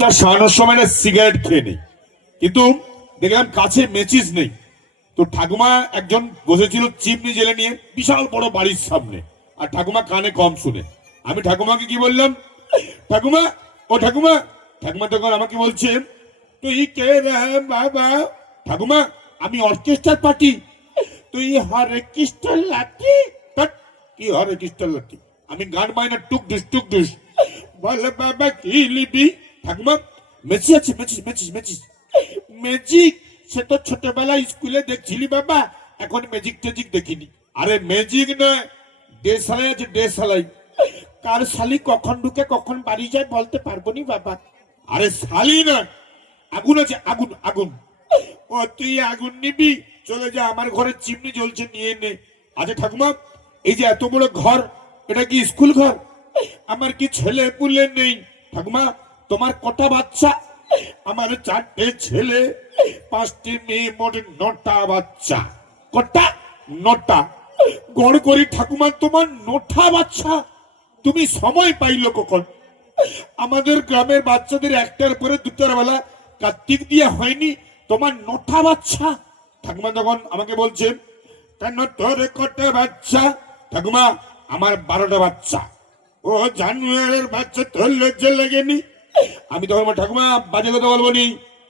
সারানোর সময় না সিগারেট খেয়ে নেই। কিন্তু দেখলাম কাছে মেচিস নেই। তো ঠাকুমা একজন বসেছিল চিমনি জেলে নিয়ে, বিশাল বড় বাড়ির সামনে। আর ঠাকুমা কানে কম শুনে। আমি ঠাকুমাকে কি বললাম? ঠাকুমা, ও ঠাকুমা ঠাকুমা তখন আমাকে বলছে, তুই কে রে বাবা? ঠাকুমা, আমি অর্কেস্ট্রার পার্টি। তুই হরে কৃষ্ণ লাঠি কি হরে কৃষ্ণ লাঠি আমি গান মাইনা টুক ডুস টুক ডুস বলে বাবা, কি লিবি? ঠাকুমা মেচি আছে মেচিস মেচিস মেচিস ম্যাজিক সে তো ছোটবেলায় স্কুলে দেখছিলি বাবা, এখন ম্যাজিক টেজিক দেখিনি। আরে ম্যাজিক নয়, দেশালাই আছে, দেশালাই। কার শালি কখন ঢুকে, কখন বাড়ি যায় বলতে পারব নি বাবা? আরে শালি না আগুন আছে, আগুন আগুন। ও, তুই আগুন নিবি, চলে যা, আমার ঘরে চিমনি জ্বলছে, নিয়ে নে। আচ্ছা ঠাকুমা, এই যে এত বড় ঘর, এটা কি স্কুল ঘর? আমার কি ছেলে পুলে নেই। ঠাকুমা তোমার কটা বাচ্চা? আমার চারটে ছেলে, পাঁচটি মেয়ে, মোট নটা বাচ্চা। কটা? নটা। গড় করি ঠাকুমা, তোমার নটা বাচ্চা। তুমি সময় পাইলো কখন আমাদের গ্রামের বাচ্চাদের একটার পরে দুটার বেলা কার্তিক দিয়ে হয়নি, তোমার নটা বাচ্চা। ঠাকুমা তখন আমাকে বলছেন কেন তোর কটা বাচ্চা? ঠাকুমা, আমার বারোটা বাচ্চা। ও জানুয়ারের বাচ্চা তোর লজ্জা লাগেনি? আমি তখন আমার ঠাকুমা, বাজে কথা বলব নি।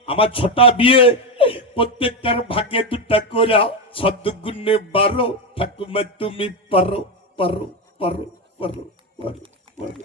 আমার ছটা বিয়ে। প্রত্যেকটার ভাগে দুটা করে সদ্য গুণে বারো। ঠাকুমা, তুমি পারো পারো পারো পারো পারো পারো।